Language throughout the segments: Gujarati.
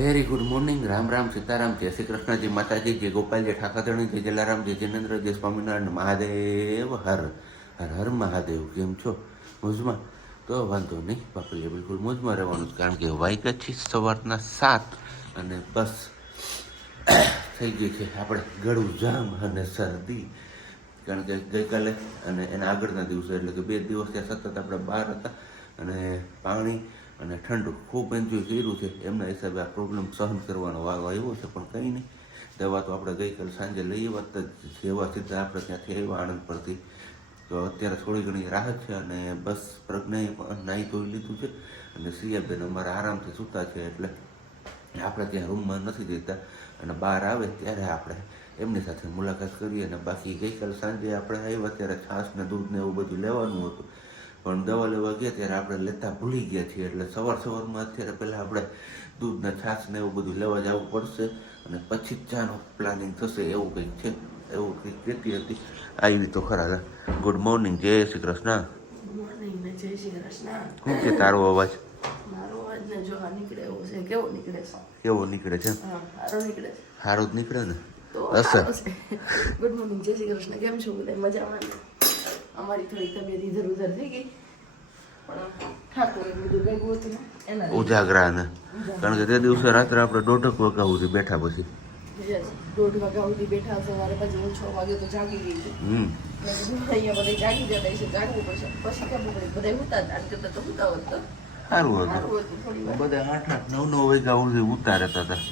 Very good morning. Ram Ram, Sitaram, જય શ્રી કૃષ્ણજી, માતાજી, જય ગોપાલજી, ઠાકરધણી, જય જલારામ, જય જિનેન્દ્ર, જય સ્વામિનારાયણ, મહાદેવ હર હર હર મહાદેવ. કેમ છો? મોજમાં? તો વાંધો નહીં, બાપલીએ બિલકુલ મોજમાં રહેવાનું, કારણ કે વાગ્યા છે સવારના 7 અને બસ થઈ ગઈ છે આપણે ગળું જામ અને શરદી. કારણ કે ગઈકાલે અને એના આગળના દિવસે એટલે કે 2 દિવસ ત્યાં સતત આપણે બહાર હતા અને પાણી અને ઠંડુ ખૂબ એન્જોય કર્યું છે. એમના હિસાબે આ પ્રોબ્લેમ સહન કરવાનો વારો આવ્યો છે, પણ કંઈ નહીં. દવા તો આપણે ગઈકાલે સાંજે લઈ આવ્યા જેવા સીધા આપણે ત્યાંથી આવ્યા આણંદ પરથી, તો અત્યારે થોડી ઘણી રાહત છે અને બસ પ્રજ્ઞાએ પણ નાહી ધોઈ લીધું છે અને સિયાબેન અમારા આરામથી સૂતા છે, એટલે આપણે ત્યાં રૂમમાં નથી જતા અને બહાર આવે ત્યારે આપણે એમની સાથે મુલાકાત કરીએ. અને બાકી ગઈકાલે સાંજે આપણે આવ્યા ત્યારે છાશ ને દૂધ ને એવું બધું લેવાનું હતું, પણ દવા લેવા ગયા ત્યારે આપણે લેતા ભૂલી ગયા છીએ, એટલે સવારમાં અત્યારે પહેલાં આપણે દૂધના છાશ ને એવું બધું લેવા જવું પડશે અને પછી જ ચાનો પ્લાનિંગ થશે, એવું કંઈક છે. એવું કંઈક કહેતી હતી. આવી તો ખરા. ગુડ મોર્નિંગ, જય શ્રી કૃષ્ણ. મોર્નિંગ ને જય શ્રી કૃષ્ણ. શું છે તારો અવાજ? મારો અવાજ ને જો આ નીકળે એવો છે. કેવો નીકળે છે? કેવો નીકળે છે? હા, સારો નીકળે છે. સારો જ નીકળે ને? તો અસર. ગુડ મોર્નિંગ, જય શ્રી કૃષ્ણ. કેમ છો બધા? મજામાં ને? અમારી થોડી તબિયત ઇધર ઉધર થઈ ગઈ, પણ ઠાકોર બધું ભેગું હતું ને એના લીધે. ઉજાગરા ને, કારણ કે તે દિવસે રાત્રે આપણે 1:30 વાગ્યા સુધી બેઠા પછી. Yes, 1:30 વાગ્યા સુધી બેઠા. સવારે પછી હું 6 વાગે તો જાગી ગઈ હતી. અહીંયા બધા જાગી જતા છે, જાગવું પડશે. પછી ખબર પડી બધા ઉતા હતા, કરતા તો ઉતા હોત તો સારું હતું. સારું હતું. થોડી વાર બધા 8-8, 9-9 વાગ્યા સુધી ઉતારતા હતા.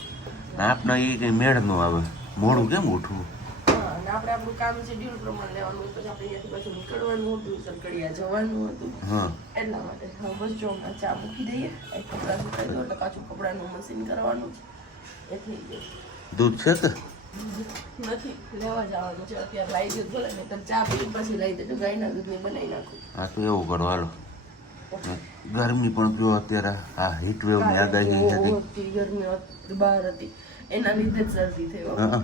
આપના એ કઈ મેળ ન આવે, મોડું કેમ ઉઠવું? હા, અને આપણે આપણું કામ શેડ્યુલ પ્રમાણે લેવાનું હતું, પછી આપણે અહીંયાથી પાછું નીકળવાનું હતું, સરકડિયા જવાનું હતું. હા, એટલા માટે હા, બસ જો હમણાં ચા મૂકી દઈએ, એક કપડાં સુકાઈ દો એટલે પાછું કપડાનું મશીન કરવાનું છે. એ થઈ ગયું. દૂધ છે કે? નથી, લેવા જવાનું છે અત્યારે. લાવી દઉં ભલે, નહીં તો ચા પી પછી લાવી દેજો. ગાયના દૂધની બનાવી નાખું. હા, તો એવું કરો હાલો. ગરમી પણ જો અત્યારે આ હીટ વેવ ની આગાહી હતી. હતી ગરમી બહાર હતી, એના લીધે જ શરદી થઈ. હા,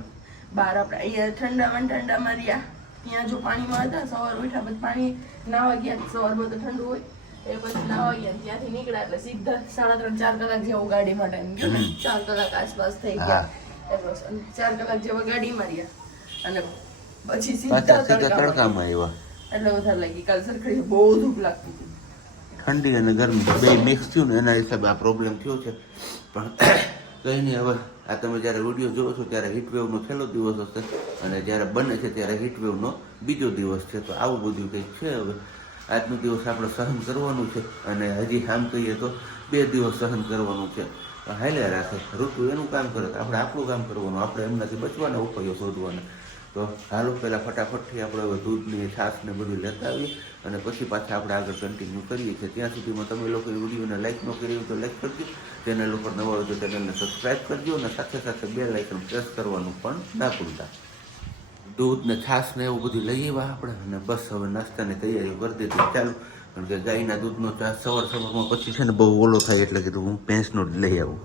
બહાર આપણે અહીંયા ઠંડામાં રહ્યા, ત્યાં જો પાણીમાં હતા, સવાર ઉઠ્યા પછી પાણી નાવા ગયા, સવારમાં તો ઠંડુ હોય, એ પછી નાવા ગયા, ત્યાંથી નીકળ્યા એટલે સીધા 3.5-4 કલાક જેવો ગાડીમાં ટાઈમ ગયો ને, 4 કલાક આસપાસ થઈ ગયા. અને 4 કલાક જેવા ગાડીમાં રહ્યા અને પછી સીધા તડકામાં આવ્યા. એટલે વધારે લાગી. કાલ સરખડી બહુ ધૂપ લાગતી હતી. ઠંડી અને ગરમી બે મિક્સ થયું ને એના હિસાબે આ પ્રોબ્લેમ થયો છે. પણ કંઈ નહીં, હવે આ તમે જ્યારે વિડીયો જોવો છો ત્યારે હીટવેવનો છેલ્લો દિવસ હશે અને જ્યારે બને છે ત્યારે હીટવેવનો બીજો દિવસ છે. તો આવું બધું કંઈક છે. હવે આજનો દિવસ આપણે સહન કરવાનું છે અને હજી આમ કહીએ તો 2 દિવસ સહન કરવાનું છે. હાલ્યા રાખે, ઋતુ એનું કામ કરે, આપણે આપણું કામ કરવાનું, આપણે એમનાથી બચવાના ઉપાયો શોધવાના. તો હાલો પહેલાં ફટાફટથી આપણે હવે દૂધની છાશ ને બધું લેતા આવીએ અને પછી પાછા આપણે આગળ કન્ટિન્યુ કરીએ છીએ. ત્યાં સુધીમાં તમે લોકો વિડીયોને લાઈક ન કરી હોય તો લાઈક કરજો, ચેનલ ઉપર નવા હોય તો ચેનલને સબસ્ક્રાઈબ કરજો અને સાથે સાથે બેલ આઇકન પ્રેસ કરવાનું પણ ના ભૂલતા. દૂધ ને છાશ ને એવું બધું લઈ આવ્યા આપણે અને બસ હવે નાસ્તાની તૈયારીઓ કરી દીધી ચાલુ. કારણ કે ગાયના દૂધનો ચા સવારમાં પછી છે ને બહુ ઓલો થાય, એટલે કીધું હું ભેંસનો જ લઈ આવું.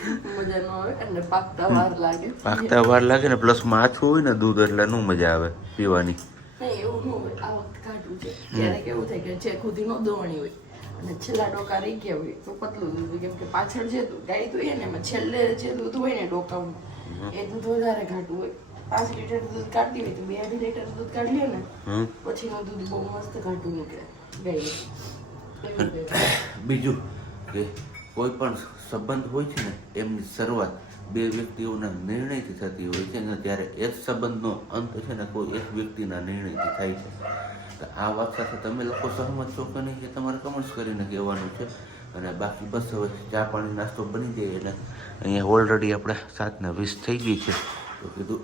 મજા ન આવે અને પાકતા વાર લાગે. પાકતા વાર લાગે ને, પ્લસમાં આછું હોય ને દૂધ એટલે ન મજા આવે પીવાની. નહીં, એવું ન હોય. આ વખત કાઢવું છે ત્યારે કેવું થાય કે છે ખુદી નો દોણી હોય અને છેલ્લા ડોકા રહી ગયા હોય તો પતલું દૂધ હોય. કેમ કે પાછળ જે ગાય હોય ને એમાં છેલ્લે જે દૂધ હોય ને ડોકાનું, એ દૂધ વધારે ઘાટું હોય. 5 લીટર દૂધ કાઢતી હોય તો 2-2.5 લીટર દૂધ કાઢી લે ને પછીનું દૂધ બહુ મસ્ત ઘાટું નીકળે ગાયનું. બીજું કે કોઈ પણ સંબંધ હોય છે ને એમની શરૂઆત 2 વ્યક્તિઓના નિર્ણયથી થતી હોય છે ને ત્યારે એ સંબંધનો અંત છે ને કોઈ એક વ્યક્તિના નિર્ણયથી થાય છે. તો આ વાત સાથે તમે લોકો સહમત છો કે નહીં એ તમારે કમેન્ટ્સ કરીને કહેવાનું છે. અને બાકી બસ હવે ચા પાણી નાસ્તો બની જાય એટલે અહીંયા ઓલરેડી આપણે 7:20 થઈ ગઈ છે. તો કીધું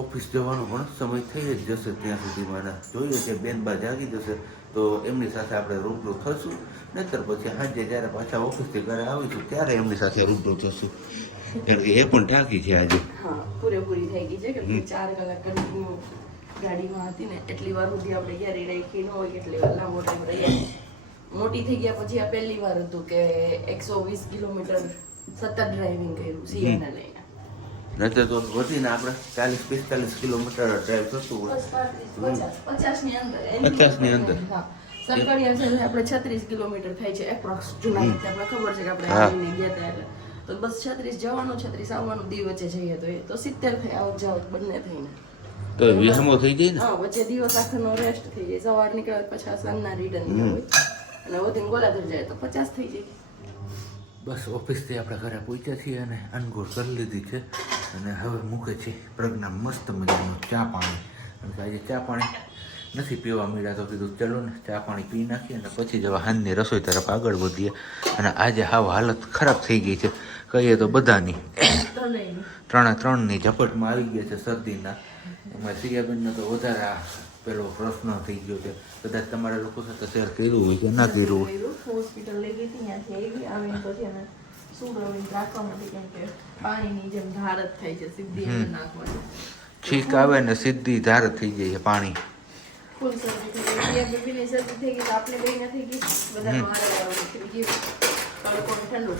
ઓફિસ જવાનો પણ સમય થઈ જ જશે, ત્યાં સુધીમાં જોઈએ કે બેનબા જાગી જશે તો એમની સાથે આપણે રૂબરૂ થશું, નહીતર પછી સાંજે જ્યારે પાછા ઓફિસથી ઘરે આવીશું ત્યારે એમની સાથે રૂબરૂ થશું. કારણ કે એ પણ ટાંકી છે આજે. હા, પૂરેપૂરી થઈ ગઈ છે. કેમ કે 4 કલાક કન્ટિન્યુ ગાડીમાં હતી ને એટલી વાર સુધી આપણે ક્યારે રાખી ન હોય, કેટલી વાર લાંબો ટાઈમ રહીએ. મોટી થઈ ગયા પછી આ પહેલી વાર હતું કે 120 કિલોમીટર સતત ડ્રાઇવિંગ કર્યું સિયાને લઈને. નહીં તો વધીને આપણે 40-45 કિલોમીટર ડ્રાઈવ થતું હોય. 50 ની અંદર. હા, સરકડિયા છે આપણે 36 કિલોમીટર થાય છે એપ્રોક્સ. જુનાગઢ આપણે ખબર છે કે આપણે આવીને ગયા હતા એટલે તો બસ 36 જવાનું 36 આવવાનું દી વચ્ચે જઈએ તો એ તો 70 થાય આવક જાવક બંને થઈને. તો વિહમો થઈ જાય ને. હા, વચ્ચે દિવસ આખરનો રેસ્ટ થઈ જાય. સવાર નીકળે પછી સાંજના રિટર્ન હોય અને વધીને ગોલાધર જાય તો 50 થઈ જાય. બસ ઓફિસથી આપણે ઘરે પહોંચ્યા છીએ અને અનગોળ કરી લીધી છે અને હવે મૂકે છે પ્રજ્ઞા મસ્ત મજાનો ચા પાણી. અને આજે ચા પાણી નથી પીવા મળ્યા તો કીધું ચલો ને ચા પાણી પી નાખીએ અને પછી જવા હાંજની રસોઈ તરફ આગળ વધીએ. અને આજે હાવ હાલત ખરાબ થઈ ગઈ છે કહીએ તો બધાની. ત્રણની ઝપટમાં આવી ગયા છે શરદીના. એમાં સિયાબેનનો તો વધારે પેલો પ્રશ્ન થઈ ગયો છે. કદાચ તમારા લોકો સાથે શેર કર્યું હોય કે ના કર્યું હોય. હોસ્પિટલ લઈ ગઈ હતી ત્યાંથી આવી આવીને પછી એને સુડવીને રાખવા માટે કેમ કે પાણીની જેમ ધાર જ થાય છે સીધી એને નાખવાની. છીક આવે ને સીધી ધાર થઈ જાય છે પાણી. ફૂલ શરદી થઈ ગઈ ત્યાં બેબીની શરદી થઈ ગઈ તો આપણે બેયને થઈ ગઈ બધાનો હારે નીકળી ગયું. ઠંડુ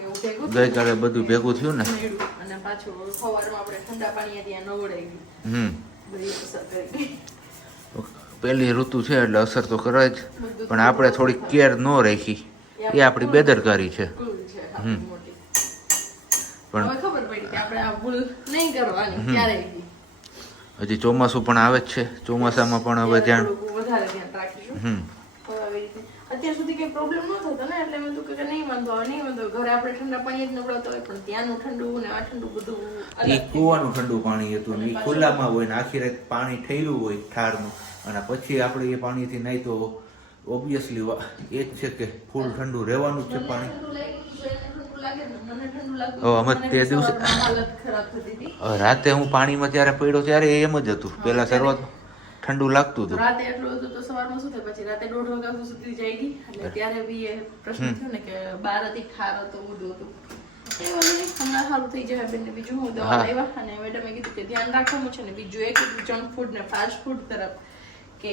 એવું ભેગું ગઈકાલે બધું ભેગું થયું ને અને પાછું સવારમાં આપણે ઠંડા પાણી ત્યાં નવડાવી ગયું. બધી અસર કરી ગઈ. પહેલી ઋતુ છે એટલે અસર તો કરે જ પણ આપણે થોડી કેર ન રાખી એ આપણી બેદરકારી છે. પણ ખબર પડી કે આપણે આ ભૂલ નહીં કરવાની ક્યારેય. હજી ચોમાસું પણ આવે જ છે. ચોમાસામાં પણ હવે ધ્યાન વધારે ધ્યાન રાખીશું. અત્યાર સુધી કઈ પ્રોબ્લેમ ન થતો ને એટલે મેં કે નહીં વાંધો ઘરે આપણે ઠંડા પાણી જ નવડાવતા હોય પણ ત્યાંનું ઠંડુ ને આ ઠંડુ બધું એ કૂવાનું ઠંડુ પાણી હતું ને એ ખુલ્લામાં હોય ને આખી રાત પાણી ઠેર્યું હોય ઠારનું અને પછી આપણે એ પાણીથી નહીં તો ઓબ્વિયસલી એ જ છે કે ફૂલ ઠંડુ રહેવાનું જ છે પાણી. અમે તે દિવસે રાતે હું પાણીમાં ત્યારે પડ્યો ત્યારે એમ જ હતું. પેલા શરૂઆત ઠંડુ લાગતું હતું. રાતે એટલું હતું તો સવારમાં શું થાય પછી રાતે 1:30 વાગ્યા સુધી જઈ ગઈ એટલે ત્યારે બી એ પ્રશ્ન થયો ને કે 12 થી ઠાર હતો બધું હતું. એ વળી હમણાં સારું થઈ જાય બેન. બીજું હું દવા લાવ્યા અને મેડમે કીધું કે ધ્યાન રાખવાનું છે ને બીજું એક જંક ફૂડ ને ફાસ્ટ ફૂડ તરફ કે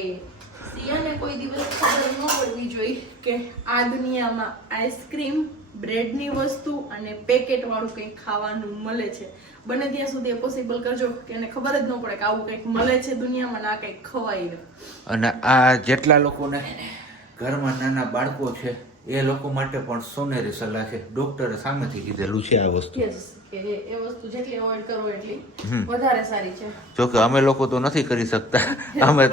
સિયાને કોઈ દિવસ ખબર ન પડવી જોઈએ કે આ દુનિયામાં આઈસ્ક્રીમ બ્રેડની વસ્તુ અને પેકેટ વાળું કંઈક ખાવાનું મળે છે. બને ત્યાં સુધી એ પોસિબલ કરજો કે એને ખબર જ ન પડે કે આવું કંઈક મળે છે દુનિયામાં ને આ કંઈક ખવાય. અને આ જેટલા લોકોને ઘરમાં નાના બાળકો છે એ લોકો માટે પણ સોનેરી સલાહ છે. ડોક્ટરે સામેથી કીધેલું છે આ વસ્તુ કે એ વસ્તુ જેટલી અવોઇડ કરો એટલી વધારે સારી છે. જોકે અમે લોકો તો નથી કરી શકતા.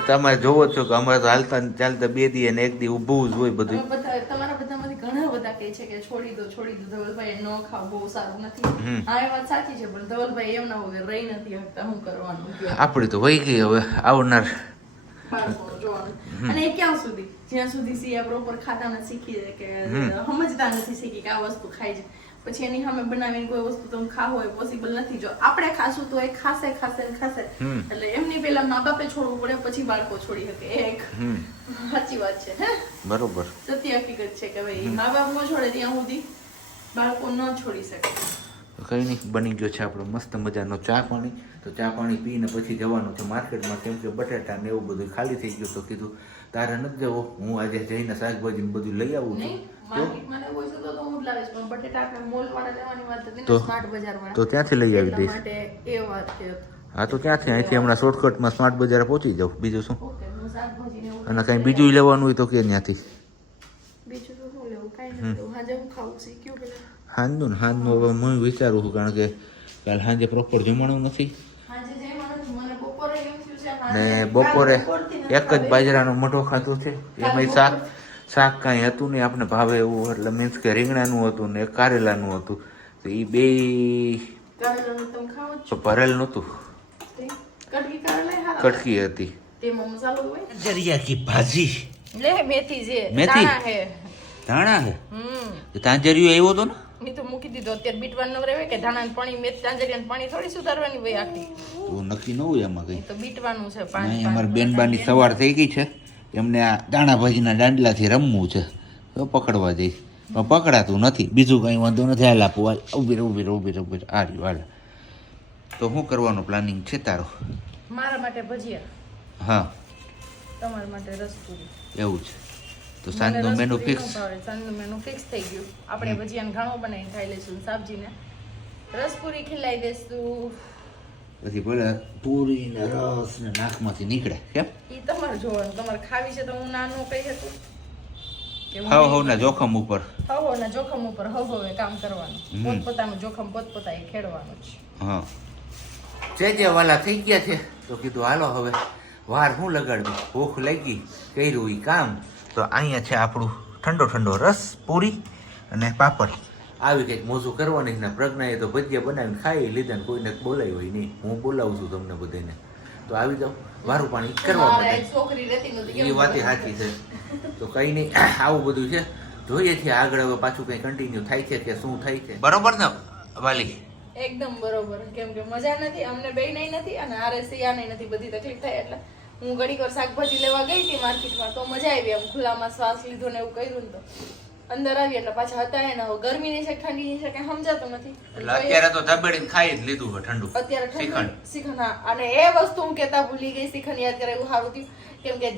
તમે જોવો છો કે અમે તો હાલતા ચાલતા 2 દી અને 1 દી ઊભું જ હોય બધું. તમારા બધામાંથી ઘણા બધા કહે છે કે છોડી દો ધવલભાઈ ન ખાવ બહુ સારું નથી. હા એ વાત સાચી છે પણ ધવલભાઈ એમના વગર રહી નથી શકતા. શું કરવાનું? આપણી તો વહી ગઈ હવે આવનાર બાળકોનું જોવાનું. અને એ ક્યાં સુધી જ્યાં સુધી સિયા પ્રોપર ખાતા નથી શીખી કે સમજતા નથી શીખી કે આ વસ્તુ ખાય છે પછી એની સામે બનાવીને કોઈ વસ્તુ તમે ખાવો એ પોસિબલ નથી. જો આપણે ખાશું તો એ ખાશે એટલે એમની પેલા મા બાપે છોડવું પડે પછી બાળકો છોડી શકે. એક સાચી વાત છે હે બરોબર સત્ય હકીકત છે કે ભાઈ મા બાપ ન છોડે ત્યાં સુધી બાળકો ન છોડી શકે. કઈ નહીં બની ગયો છે આપણો મસ્ત મજાનો ચા પાણી. તો ચા પાણી પીને પછી જવાનું છે માર્કેટમાં કેમ કે બટાટા ને એવું બધું ખાલી થઈ ગયું. તો કીધું તારે નથી જવો હું આજે જઈને શાકભાજી ને બધું લઈ આવું છું. તો ત્યાંથી લઈ આવી દઈશ. હા તો ક્યાંથી અહીંથી હમણાં શોર્ટકટમાં સ્માર્ટ બજાર પહોંચી જાવ. બીજું શું? અને કઈ બીજું લેવાનું હોય તો કે ત્યાંથી હાંજનું ને હાંજનું હવે હું વિચારું છું કારણ કે કાલ સાંજે પ્રોપર જમવાનું નથી ને બપોરે એક જ બાજરાનો મઠો ખાધો છે. એમાં શાક કાંઈ હતું નહીં આપણે ભાવે એવું એટલે મીન્સ કે રીંગણાનું હતું ને કારેલાનું હતું. તો એ બે ભરેલ નહોતું કટકી હતી. જરિયા કી ભાજી મેથી છે મેથી ધાણા હે તાંજરિયો આવ્યો હતો ને મેં તો મૂકી દીધો. અત્યારે બીટવાનું રહે કે ધાણા પાણી મેથી તાંજરિયા પાણી થોડી સુધારવાની હોય આખી તો નક્કી ન હોય એમાં કઈ તો બીટવાનું છે. પાણી અમારી બેનબાની સવાર થઈ ગઈ છે એમને આ દાણા ભાજીના દાંડલાથી રમવું છે તો પકડવા જઈશ પણ પકડાતું નથી. બીજું કઈ વાંધો નથી. હાલ આપું ઉભી આ રહ્યું હાલ. તો શું કરવાનું પ્લાનિંગ છે તારો? મારા માટે ભજીયા. હા તમારા માટે રસપુરી. એવું છે તો સાંજનું મેનુ ફિક્સ. સાંજનું મેનુ ફિક્સ થઈ ગયું. આપણે ભજીયાને ઘણો બનાવીને ખાઈ લઈશું. સબ્જીને રસપુરી ખીલાઈ દઈશું. પછી બોલે પૂરી ને રસ ને નાકમાંથી નીકળે કેમ? એ તમારે જોવાનું. તમારે ખાવી છે તો હું નાનું કહી શકું. કે હવના જોખમ ઉપર. હવના જોખમ ઉપર હવે કામ કરવાનું, પોતપોતાનું જોખમ પોતપોતાએ ખેડવાનું છે. હા જે વાલા થઈ ગયા છે તો કીધું હાલો હવે વાર હું લગાડવી, ભૂખ લાગી, કર્યું ઈ કામ. તો અહીંયા છે આપણું ઠંડો ઠંડો રસ, પૂરી અને પાપડ. આવી કંઈક મોજું કરવાની ને પ્રજ્ઞાએ તો ભજીયા બનાવીને ખાઈ લીધા ને કોઈને બોલાવ્યો હોય નહીં. હું બોલાવું છું તમને બધાને, તો આવી જાઓ, વારું પાણી કરવા માટે. એ વાત સાચી છે. તો કઈ નહીં, આવું બધું છે. જોઈએ છીએ આગળ હવે પાછું કઈ કન્ટિન્યુ થાય છે કે શું થાય છે. બરોબર ને વાલી? એકદમ બરોબર. કેમ કે મજા નથી અમને બે નહીં નથી અને આરે સિયા નહીં નથી, બધી તકલીફ થાય. એટલે હું ઘડીક વાર શાકભાજી લેવા ગઈ હતી માર્કેટમાં, તો મજા આવી. આમ ખુલ્લામાં શ્વાસ લીધો ને એવું કર્યું ને તો અંદર આવી એટલે પાછા હતા એને. હવે ગરમીની છે ઠંડીની છે કઈ સમજાતું નથી. અત્યારે તો દબેડીને ખાઈ જ લીધું છે ઠંડુ. અત્યારે શ્રીખંડ. હા, અને એ વસ્તુ હું કેતા ભૂલી ગઈ, શ્રીખંડ યાદ કરે એવું સારું થયું. કેમ કે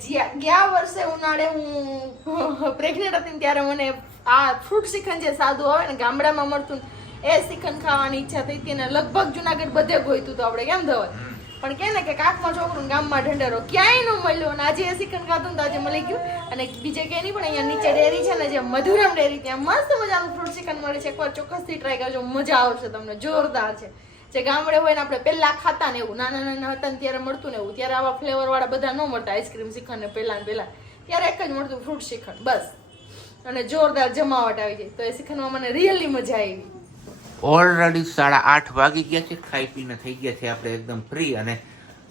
ગયા વર્ષે ઉનાળે હું પ્રેગ્નેન્ટ હતી ત્યારે મને આ ફ્રૂટ શ્રીખંડ જે સાદું આવે ને ગામડામાં મળતું એ શ્રીખંડ ખાવાની ઈચ્છા થઈ હતી. અને લગભગ જુનાગઢ બધે ગોઈતું તો આપણે કેમ ધવલ, પણ કે ને કે કાકમાં છોકરું ગામમાં ઢંઢેરો ક્યાંય ન મળ્યો. અને આજે એ શ્રીખંડ ખાધું ને તો આજે મળી ગયું. અને બીજે ક્યાંય નહીં, પણ અહીંયા નીચે ડેરી છે ને જે મધુરમ ડેરી, ત્યાં મસ્ત મજાનું ફ્રૂટ શ્રીખંડ મળે છે. એકવાર ચોક્કસથી ટ્રાય કરજો, મજા આવશે તમને, જોરદાર છે. જે ગામડે હોય ને આપણે પહેલા ખાતા ને એવું, નાના નાના હતા ને ત્યારે મળતું ને એવું, ત્યારે આવા ફ્લેવર વાળા બધા ન મળતા. આઈસ્ક્રીમ શ્રીખંડ ને પહેલા ત્યારે એક જ મળતું ફ્રૂટ શ્રીખંડ બસ. અને જોરદાર જમાવટ આવી જાય. તો એ શ્રીખંડમાં મને રિયલી મજા આવી. ઓલરેડી 8:30 વાગી ગયા છે, ખાઈ પીને થઈ ગયા છે આપણે એકદમ ફ્રી. અને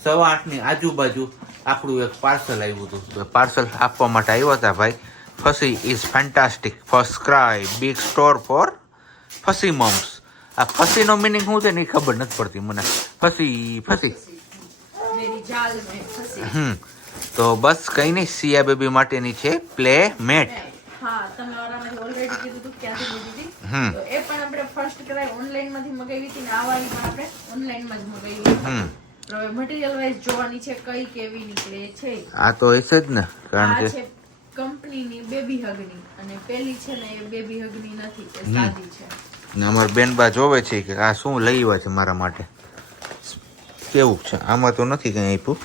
8:15 આજુબાજુ આપણું એક પાર્સલ આવ્યું હતું. પાર્સલ આપવા માટે આવ્યા હતા ભાઈ. Fussy is fantastic, FirstCry, big store for fussy moms. આ ફસીનો મિનિંગ શું છે ને એ ખબર નથી પડતી મને. ફસી તો બસ કઈ નહીં, સિયા બેબી માટેની છે પ્લે મેટ. હા, તમે ઓલરેડી કીધું હતું ક્યાંથી લીધી હતી. તો એ પણ આપણે ફર્સ્ટ ક્રાય ઓનલાઈન માંથી મગાવી હતી ને આ વાળી પણ આપણે ઓનલાઈન માં જ મગાવી હતી. હવે મટીરીયલ વાઇઝ જોવાની છે કઈ કેવી નીકળે છે. આ તો હશે જ ને, કારણ કે કંપનીની બેબી હગની અને પેલી છે ને એ બેબી હગની નથી, એ સાદી છે. ને અમાર બેનબા જોવે છે કે આ શું લઈ આવ્યા છે મારા માટે, કેવું છે. આમાં તો નથી કઈ આપ્યું,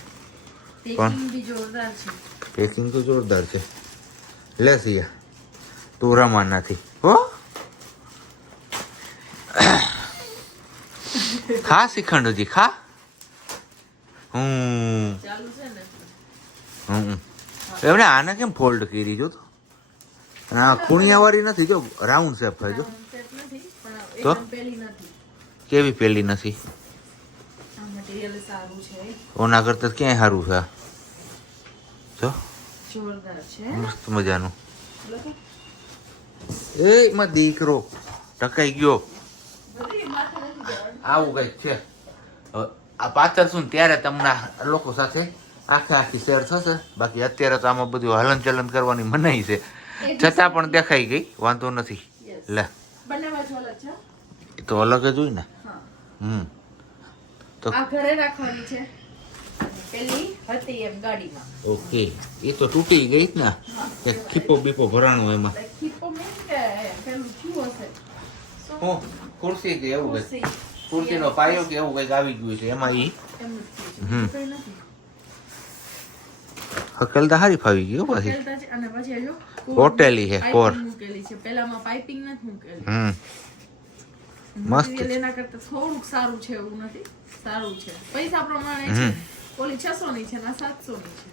પેકિંગ બી જોરદાર છે. પેકિંગ તો જોરદાર છે. લે સિયા તું રમા નથી હો. ખા શ્રીખંડ હજી ખા. ચાલુ છે ને. એમને આને કેમ ફોલ્ડ કરી જો તો, આ ખૂણિયા વાળી નથી, જો રાઉન્ડ શેપ થાય જો. તો કેવી પેલી નથી, ઓના કરતા ક્યાંય સારું છે. જો મસ્ત મજાનું. એ માં દીકરો ટકાઈ ગયો. આવું કઈક છે. આ પાછળ શું ત્યારે તમને લોકો સાથે આખી શેર થશે. બાકી અત્યારે તો આમાં બધું હલન ચલન કરવાની મનાઈ છે, છતાં પણ દેખાઈ ગઈ, વાંધો નથી. લે તો અલગ જ હોય ને. તો આ ઘરે રાખવાની છે, પેલી હતી એમ ગાડીમાં. ઓકે, એ તો તૂટી ગઈ ને, કે ખીપો બીપો ભરાણો એમાં. ખીપો મીન્સ કે પેલું શું હશે, હું ખુરશી કે એવું કઈ, ખુરશીનો પાયો કે એવું કઈક આવી ગયું છે એમાં. ઈ હકેલતા હારી ફાવી ગયો પાછી. અને પછી જો કોટેલી છે, કોર મૂકેલી છે, પેલામાં પાઇપિંગ નથી મૂકેલી. મસ્ત. એના કરતા થોડુંક સારું છે એવું નથી, સારું છે પૈસા પ્રમાણે છે. ઓલી 600 ની છે ને 700 ની છે.